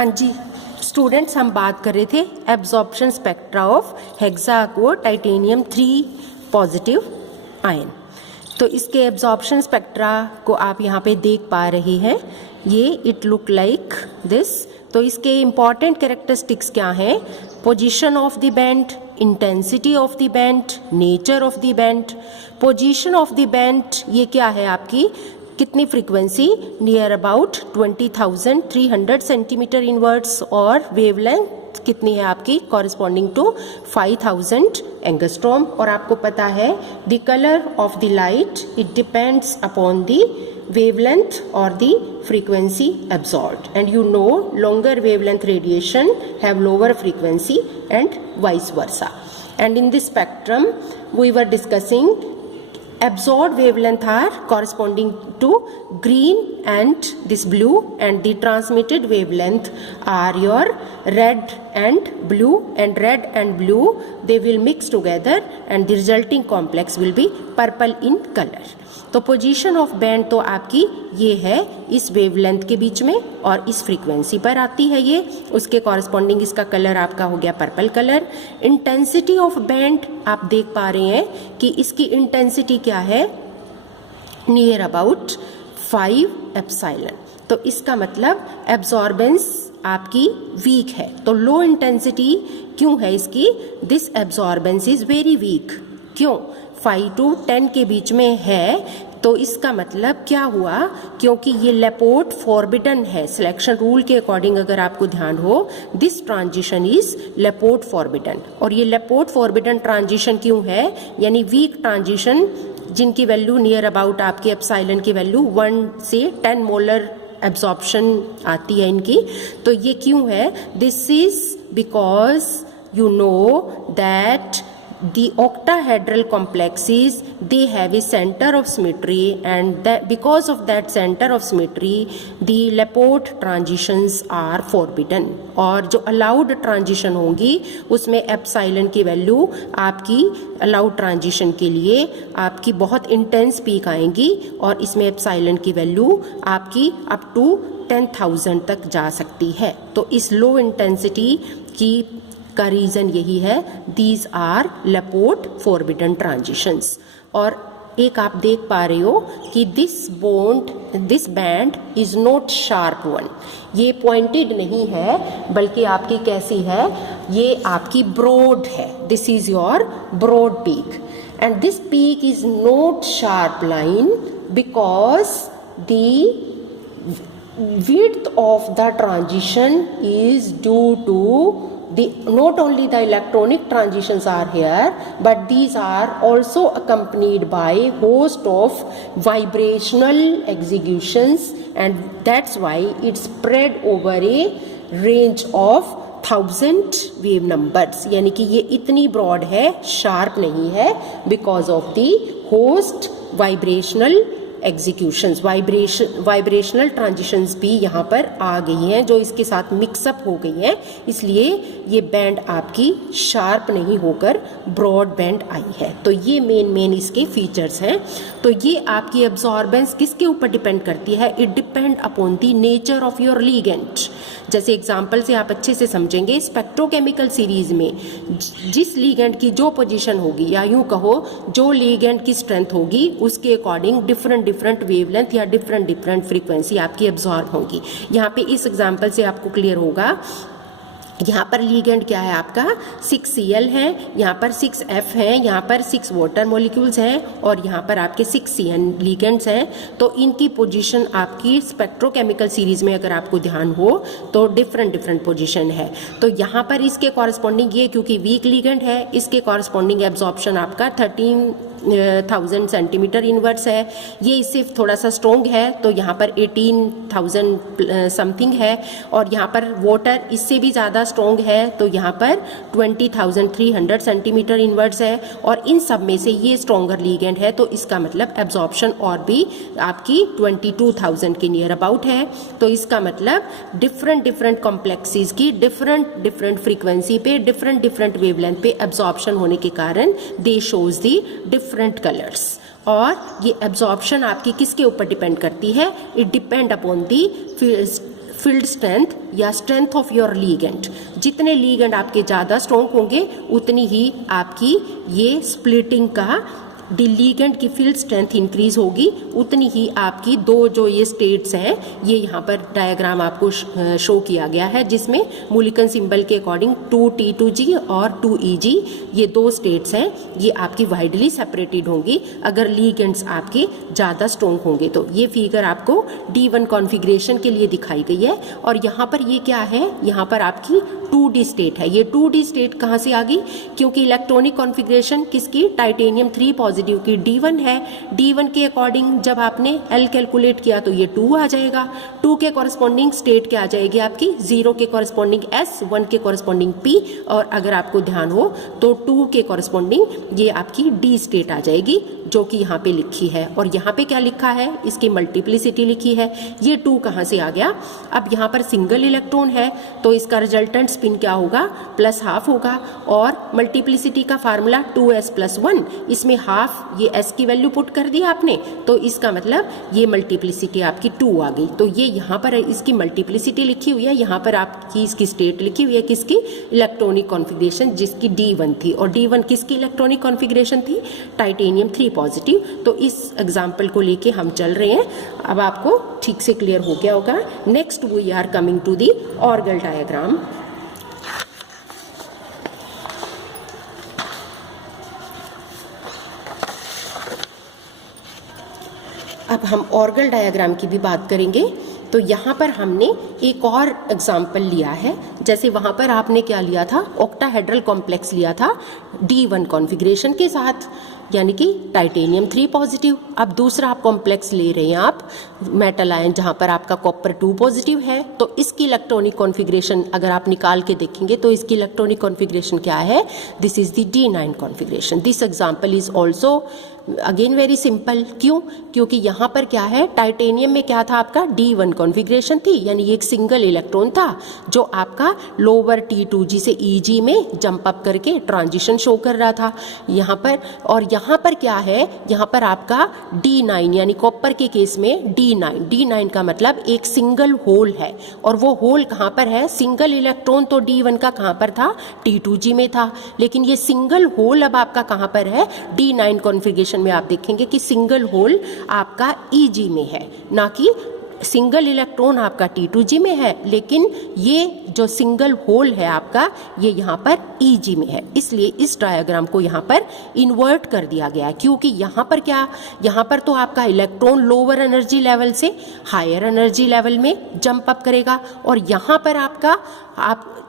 हाँ जी स्टूडेंट्स, हम बात कर रहे थे absorption spectra of hexachloro titanium 3 positive ion. तो इसके एब्जॉर्प्शन स्पेक्ट्रा को आप यहाँ पे देख पा रहे हैं, ये इट लुक लाइक दिस। तो इसके इम्पॉर्टेंट कैरेक्टरिस्टिक्स क्या हैं? Position of the band, intensity of the band, nature of the band. Position of the band ये क्या है आपकी, कितनी frequency, near about 20,300 centimetre inverts, और वेवलेंथ कितनी है आपकी, कॉरिस्पॉन्डिंग टू 5000 एंगस्ट्रॉम। और आपको पता है the colour of the light it depends upon the wavelength or the frequency absorbed, and you know longer wavelength radiation have lower frequency and vice versa. And in this spectrum we were discussing absorbed wavelength are corresponding to green and this blue, and the transmitted wavelength are your red and blue, and red and blue they will mix together and the resulting complex will be purple in color. तो position of band तो आपकी ये है इस wavelength के बीच में और इस फ्रीक्वेंसी पर आती है ये, उसके कॉरस्पॉन्डिंग इसका कलर आपका हो गया purple colour. Intensity of band आप देख पा रहे हैं कि इसकी इंटेंसिटी क्या है, नियर अबाउट 5 एप्सिलॉन। तो इसका मतलब एब्जॉर्बेंस आपकी वीक है। तो लो इंटेंसिटी क्यों है इसकी, this absorbance is very weak. क्यों? 5 to 10 के बीच में है। तो इसका मतलब क्या हुआ, क्योंकि ये लेपोर्ट फॉरबिडन है सिलेक्शन रूल के अकॉर्डिंग, अगर आपको ध्यान हो दिस ट्रांजिशन इज लेपोर्ट फॉरबिडन। और ये लेपोर्ट फॉरबिडन ट्रांजिशन क्यों है, यानी वीक ट्रांजिशन जिनकी वैल्यू नियर अबाउट आपके एप्सिलॉन की वैल्यू 1 से 10 मोलर एब्जॉर्प्शन आती है इनकी। तो ये क्यों है, this is because you know that the octahedral complexes they have a center of symmetry, and that because of that center of symmetry the Laporte transitions are forbidden। और जो allowed transition होंगी उसमें एप्सिलॉन की value आपकी allowed transition के लिए आपकी बहुत intense पीक आएंगी, और इसमें एप्सिलॉन की वैल्यू आपकी up to 10,000 तक जा सकती है। तो इस लो इंटेंसिटी की का रीजन यही है, दीज आर लेपोर्ट फॉरबिडन ट्रांजिशंस। और एक आप देख पा रहे हो कि this band is not sharp one, ये पॉइंटेड नहीं है बल्कि आपकी कैसी है, ये आपकी ब्रॉड है। This is your broad peak, and this peak is not sharp line because the width of the transition is due to not only the electronic transitions are here, but these are also accompanied by host of vibrational executions, and that's why it's spread over a range of 1000 wave numbers। यानी कि ये इतनी broad है, sharp नहीं है, because of the host vibrational executions, vibrational transitions भी यहाँ पर आ गई हैं जो इसके साथ मिक्सअप हो गई हैं, इसलिए ये बैंड आपकी शार्प नहीं होकर ब्रॉड बैंड आई है। तो ये मेन इसके फीचर्स हैं। तो ये आपकी एब्जॉर्बेंस किसके ऊपर डिपेंड करती है, it depend upon the nature of your ligand. जैसे एग्जाम्पल से आप अच्छे से समझेंगे, स्पेक्ट्रोकेमिकल सीरीज में जिस लिगेंड की जो पोजीशन होगी, या यूँ कहो जो लिगेंड की स्ट्रेंथ होगी, उसके अकॉर्डिंग डिफरेंट वेवलेंथ या डिफरेंट फ्रीक्वेंसी आपकी एब्जॉर्ब होगी। यहाँ पे इस एग्जाम्पल से आपको क्लियर होगा, यहाँ पर लिगेंड क्या है आपका 6Cl है, यहाँ पर 6F है, यहाँ पर 6 वाटर मॉलिक्यूल्स हैं, और यहाँ पर आपके 6Cn लिगेंड्स हैं। तो इनकी पोजीशन आपकी स्पेक्ट्रोकेमिकल सीरीज में अगर आपको ध्यान हो तो डिफरेंट पोजीशन है। तो यहाँ पर इसके कॉरस्पॉन्डिंग ये, क्योंकि वीक लिगेंड है, इसके कॉरस्पॉन्डिंग एब्जॉर्प्शन आपका 13,000 सेंटीमीटर इनवर्स है। ये इससे थोड़ा सा स्ट्रॉन्ग है, तो यहाँ पर 18,000 समथिंग है, और यहाँ पर वाटर इससे भी ज़्यादा स्ट्रॉन्ग है, तो यहाँ पर 20,300 सेंटीमीटर इनवर्स है। और इन सब में से ये स्ट्रॉन्गर लिगेंड है, तो इसका मतलब एब्जॉर्प्शन और भी आपकी 22,000 के नियर अबाउट है। तो इसका मतलब डिफरेंट कॉम्प्लेक्सीज की डिफरेंट फ्रीक्वेंसी पे डिफरेंट वेवलेंथ पे एब्जॉर्प्शन होने के कारण दे शोज दी डिफरेंट कलर्स। और ये एब्जॉर्प्शन आपकी किसके ऊपर डिपेंड करती है, it depend upon the field strength या स्ट्रेंथ ऑफ योर लीगेंड। जितने लीगेंड आपके ज़्यादा स्ट्रॉन्ग होंगे उतनी ही आपकी ये स्प्लिटिंग का डी लीगेंड की फील्ड स्ट्रेंथ इंक्रीज होगी, उतनी ही आपकी दो जो ये स्टेट्स हैं, ये यहाँ पर डायग्राम आपको शो किया गया है जिसमें मूलिकन सिंबल के अकॉर्डिंग 2T2G और 2EG ये दो स्टेट्स हैं, ये आपकी वाइडली सेपरेटेड होंगी अगर लीगेंड्स आपके ज़्यादा स्ट्रॉन्ग होंगे। तो ये फिगर आपको D1 कॉन्फ़िगरेशन के लिए दिखाई गई है। और यहाँ पर ये क्या है, यहाँ पर आपकी 2D स्टेट है। ये 2D स्टेट कहाँ से आ गई, क्योंकि इलेक्ट्रॉनिक कॉन्फ़िगरेशन किसकी, टाइटेनियम 3 पॉजिटिव की D1 है। D1 के अकॉर्डिंग जब आपने L कैलकुलेट किया तो ये 2 आ जाएगा। 2 के कॉरस्पॉन्डिंग स्टेट क्या आ जाएगी आपकी, 0 के कॉरस्पॉन्डिंग S, 1 के कॉरस्पॉन्डिंग P, और अगर आपको ध्यान हो तो 2 के कॉरस्पॉन्डिंग ये आपकी D स्टेट आ जाएगी जो कि यहाँ पे लिखी है। और यहाँ पे क्या लिखा है, इसकी मल्टीप्लिसिटी लिखी है। ये 2 कहाँ से आ गया, अब यहाँ पर सिंगल इलेक्ट्रॉन है तो इसका रिजल्टेंट स्पिन क्या होगा, +½ होगा। और मल्टीप्लिसिटी का फार्मूला 2s+1, इसमें हाफ ये s की वैल्यू पुट कर दी आपने, तो इसका मतलब ये मल्टीप्लिसिटी आपकी 2 आ गई। तो ये यहाँ पर इसकी मल्टीप्लिसिटी लिखी हुई है, यहाँ पर आपकी इसकी स्टेट लिखी हुई है किसकी, इलेक्ट्रॉनिक कॉन्फ़िगरेशन जिसकी D1 थी। और D1 किसकी इलेक्ट्रॉनिक कॉन्फ़िगरेशन थी, टाइटेनियम 3 पॉजिटिव। तो इस एग्जाम्पल को लेके हम चल रहे हैं, अब आपको ठीक से क्लियर हो गया होगा। Next we are coming to the Orgel diagram. अब हम ऑर्गल डायग्राम की भी बात करेंगे। तो यहाँ पर हमने एक और एग्जाम्पल लिया है, जैसे वहाँ पर आपने क्या लिया था, ऑक्टाहेड्रल कॉम्प्लेक्स लिया था D1 कॉन्फ़िगरेशन के साथ, यानी कि टाइटेनियम 3 पॉजिटिव। अब दूसरा आप कॉम्प्लेक्स ले रहे हैं आप मेटल आयन जहाँ पर आपका कॉपर 2 पॉजिटिव है, तो इसकी इलेक्ट्रॉनिक कॉन्फ़िगरेशन अगर आप निकाल के देखेंगे तो इसकी इलेक्ट्रॉनिक कॉन्फ़िगरेशन क्या है, this is the D9 configuration. This example is also again very simple. क्यों, क्योंकि यहाँ पर क्या है, टाइटेनियम में क्या था आपका, D1 कॉन्फ़िगरेशन थी, यानी एक सिंगल इलेक्ट्रॉन था जो आपका लोअर T2G से EG में जंप अप करके ट्रांजिशन शो कर रहा था यहाँ पर। और यहाँ पर क्या है, यहाँ पर आपका D9 यानी कॉपर के केस में D9 का मतलब एक सिंगल होल है, और वो होल कहाँ पर है, सिंगल इलेक्ट्रॉन तो D1 का कहाँ पर था, T2G में था, लेकिन ये सिंगल होल अब आपका कहाँ पर है, D9 कॉन्फ़िगरेशन में आप देखेंगे कि सिंगल होल आपका EG में है, ना कि सिंगल इलेक्ट्रॉन आपका T2G में है, लेकिन ये जो सिंगल होल है आपका ये यहाँ पर EG में है। इसलिए इस डायग्राम को यहाँ पर इन्वर्ट कर दिया गया है, क्योंकि यहाँ पर क्या, यहाँ पर तो आपका इलेक्ट्रॉन लोअर एनर्जी लेवल से हायर एनर्जी लेवल में जंप अप करेगा, और यहाँ पर आपका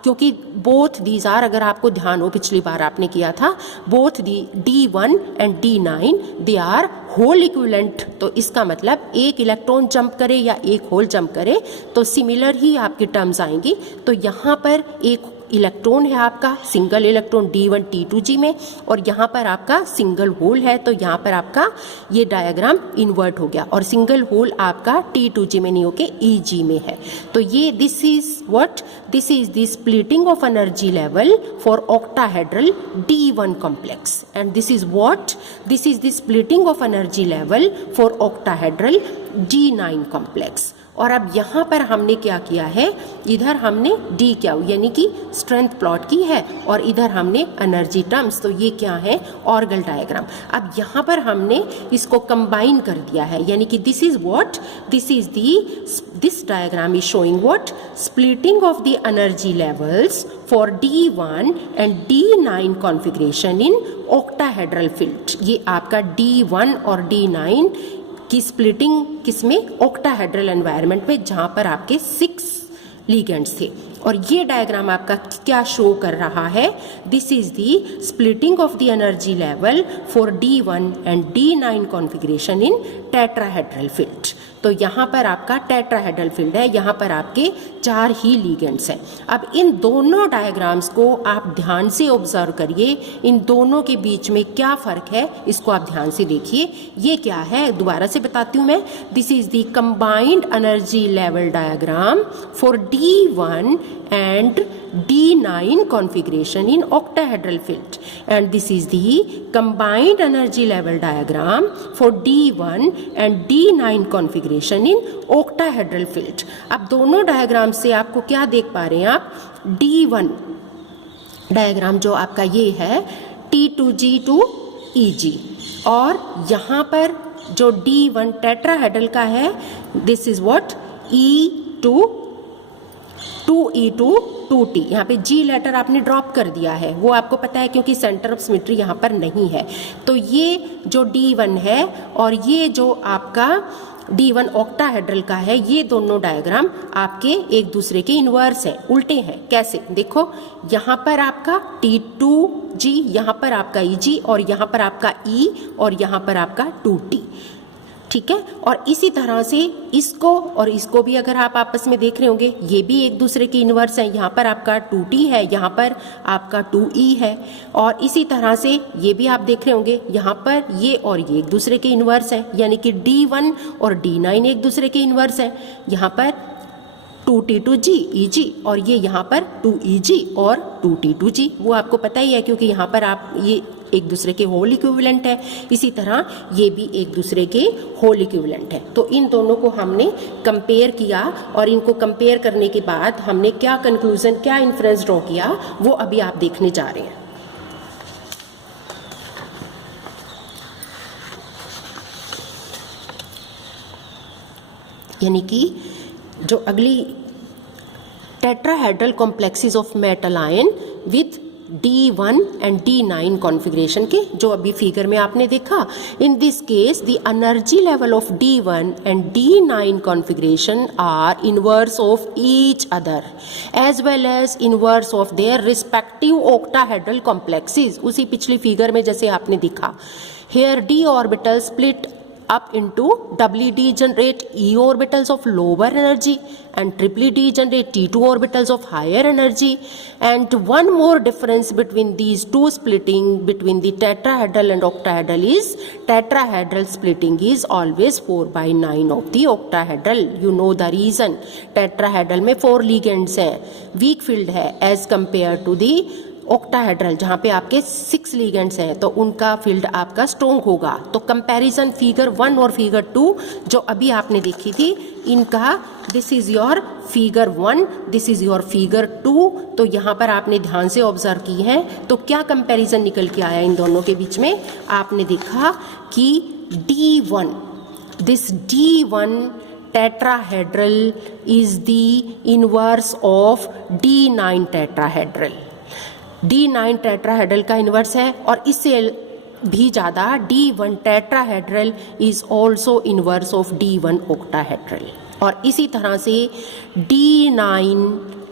क्योंकि बोथ दीज आर, अगर आपको ध्यान हो पिछली बार आपने किया था, both the D1 and D9 they are whole equivalent. तो इसका मतलब एक इलेक्ट्रॉन जंप करे या एक होल जंप करे तो सिमिलर ही आपकी टर्म्स आएंगी। तो यहाँ पर एक इलेक्ट्रॉन है आपका सिंगल इलेक्ट्रॉन D1 T2G में, और यहाँ पर आपका सिंगल होल है, तो यहाँ पर आपका ये डायग्राम इन्वर्ट हो गया, और सिंगल होल आपका T2G में नहीं होके EG में है। तो ये this is what, this is the splitting of energy level for octahedral D1 complex, and this is what, this is the splitting of energy level for octahedral D9 complex. और अब यहाँ पर हमने क्या किया है, इधर हमने D क्या यानी कि स्ट्रेंथ प्लॉट की है, और इधर हमने एनर्जी टर्म्स, तो ये क्या है, ऑर्गल डायग्राम। अब यहाँ पर हमने इसको कंबाइन कर दिया है, यानी कि this is what, this is this diagram is showing what, splitting of the energy levels for D1 and D9 configuration in octahedral field. ये आपका D1 और D9 की स्प्लिटिंग किसमें, ऑक्टाहेड्रल एनवायरनमेंट में, जहां पर आपके 6 लिगेंड्स थे। और ये डायग्राम आपका क्या शो कर रहा है, this is the splitting of the energy level for D1 and D9 configuration in tetrahedral field. तो यहाँ पर आपका टेट्राहेड्रल फील्ड है, यहाँ पर आपके 4 ही लिगेंड्स हैं। अब इन दोनों डायग्राम्स को आप ध्यान से ऑब्जर्व करिए, इन दोनों के बीच में क्या फ़र्क है इसको आप ध्यान से देखिए। ये क्या है, दोबारा से बताती हूँ मैं, this is the combined energy level diagram for D1 and D9 configuration in octahedral field, and this is the combined energy level diagram for D1 and D9 configuration in octahedral field. अब दोनों diagram से आपको क्या देख पा रहे हैं आप, D1 डायग्राम जो आपका ये है T2G to EG, और यहाँ पर जो D1 टेट्राहेड्रल का है this is what E2 2E2 2T, यहाँ पे G लेटर आपने ड्रॉप कर दिया है, वो आपको पता है क्योंकि सेंटर ऑफ सिमेट्री यहाँ पर नहीं है। तो ये जो D1 है और ये जो आपका D1 ऑक्टाहेड्रल का है, ये दोनों डायग्राम आपके एक दूसरे के इनवर्स हैं, उल्टे हैं। कैसे, देखो यहाँ पर आपका T2G, यहाँ पर आपका EG, और यहाँ पर आपका E, और यहाँ पर आपका 2T, ठीक है। और इसी तरह से इसको और इसको भी अगर आप आपस में देख रहे होंगे, ये भी एक दूसरे के इनवर्स हैं। यहाँ पर आपका 2T है, यहाँ पर आपका 2E है, और इसी तरह से ये भी आप देख रहे होंगे, यहाँ पर ये और ये एक दूसरे के इनवर्स हैं, यानी कि D1 और D9 एक दूसरे के इनवर्स हैं। यहाँ पर 2T2G EG, और ये यहाँ पर 2EG और 2T2G, वो आपको पता ही है क्योंकि यहाँ पर आप ये एक दूसरे के होल इक्विवेलेंट है। इसी तरह ये भी एक दूसरे के होल इक्विवेलेंट है। तो इन दोनों को हमने कंपेयर किया, और इनको कंपेयर करने के बाद हमने क्या कंक्लूजन, क्या इन्फ्रेंस ड्रॉ किया, वो अभी आप देखने जा रहे हैं। यानी कि जो अगली tetrahedral complexes of metal ion with D1 and D9 configuration के, जो अभी फिगर में आपने देखा। In this case the energy level of D1 and D9 configuration are inverse of each other as well as inverse of their respective octahedral complexes. उसी पिछली figure में जैसे आपने देखा, here D orbital split up into doubly D generate E orbitals of lower energy and triply D generate T2 orbitals of higher energy. And one more difference between these two splitting between the tetrahedral and octahedral is tetrahedral splitting is always 4/9 of the octahedral. You know the reason. tetrahedral में 4 ligands हैं, weak field है as compared to the octahedral जहाँ पे आपके 6 ligands हैं, तो उनका field आपका स्ट्रॉन्ग होगा। तो कंपैरिजन फिगर 1 और फिगर 2 जो अभी आपने देखी थी, इनका this is your figure 1, this is your figure 2, तो यहाँ पर आपने ध्यान से ऑब्जर्व की है। तो क्या कंपैरिजन निकल के आया इन दोनों के बीच में, आपने देखा कि D1, this D1 tetrahedral is the inverse of D9 tetrahedral. D9 tetrahedral का इन्वर्स है, और इससे भी ज़्यादा D1 tetrahedral is also inverse of D1 octahedral. और इसी तरह से D9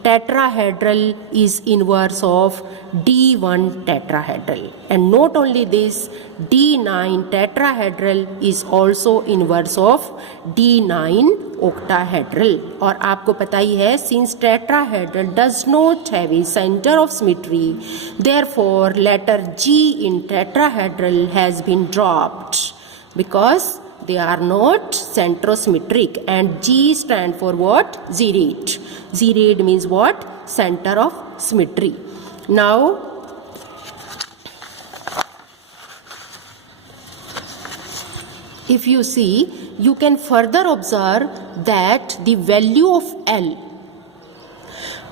tetrahedral is inverse of D1 tetrahedral, and not only this, D9 tetrahedral is also inverse of D9 octahedral. और आपको पता ही है, since tetrahedral does not have a center of symmetry, therefore letter G in tetrahedral has been dropped because they are not centrosymmetric, and G stand for what? Zeroid. Zeroid means what? Center of symmetry. Now if you see, you can further observe that the value of L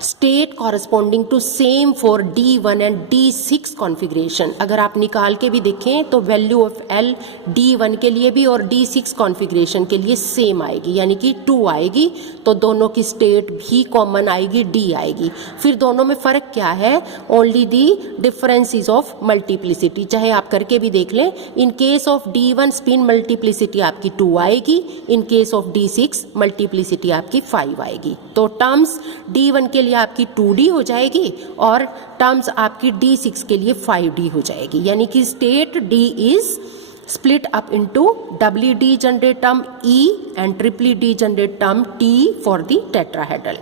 state corresponding to same for D1 and D6 configuration. अगर आप निकाल के भी देखें तो value of L D1 के लिए भी और D6 कॉन्फ़िगरेशन के लिए सेम आएगी, यानी कि 2 आएगी। तो दोनों की स्टेट भी कॉमन आएगी, D आएगी। फिर दोनों में फ़र्क क्या है? Only the differences of multiplicity. चाहे आप करके भी देख लें, in case of D1 spin multiplicity आपकी 2 आएगी, in case of D6 multiplicity आपकी 5 आएगी। तो टर्म्स D1 के लिए आपकी 2D हो जाएगी और टर्म्स आपकी D6 के लिए 5D हो जाएगी, यानी कि state D is split up into doubly D generate term E and triply D generate term T for the tetrahedral.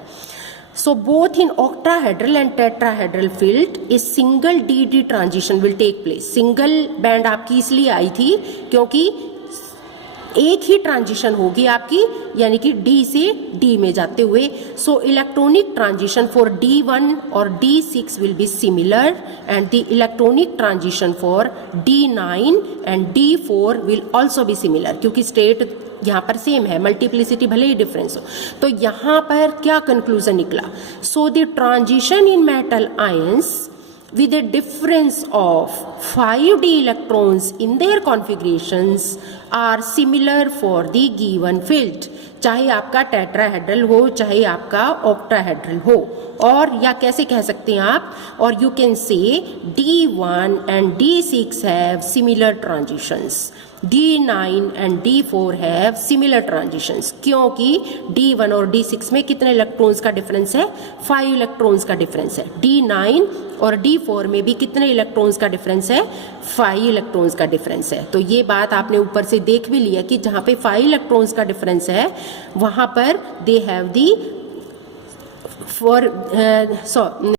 So both in octahedral and tetrahedral field a single DD transition will take place. Single band आपकी इसलिए आई थी क्योंकि एक ही transition होगी आपकी, यानी कि D से D में जाते हुए. So electronic transition for D1 और D6 will be similar and the electronic transition for D9 and D4 will also be similar, क्योंकि स्टेट यहाँ पर सेम है, मल्टीप्लिसिटी भले ही डिफरेंस हो. तो यहाँ पर क्या कंक्लूजन निकला? So the transition in metal ions with a difference of 5d electrons in their configurations are similar for the given field. चाहे आपका टेट्राहेड्रल हो, चाहे आपका ऑक्टाहेड्रल हो, और या कैसे कह सकते हैं आप, और you can say D1 and D6 have similar transitions, D9 and D4 have similar transitions. क्योंकि D1 और D6 में कितने इलेक्ट्रॉन्स का डिफरेंस है? 5 इलेक्ट्रॉन्स का डिफरेंस है. D9 और D4 में भी कितने इलेक्ट्रॉन्स का डिफरेंस है? 5 इलेक्ट्रॉन्स का डिफरेंस है. तो ये बात आपने ऊपर से देख भी लिया कि जहाँ पे 5 इलेक्ट्रॉन्स का डिफरेंस है वहाँ पर दे हैव दी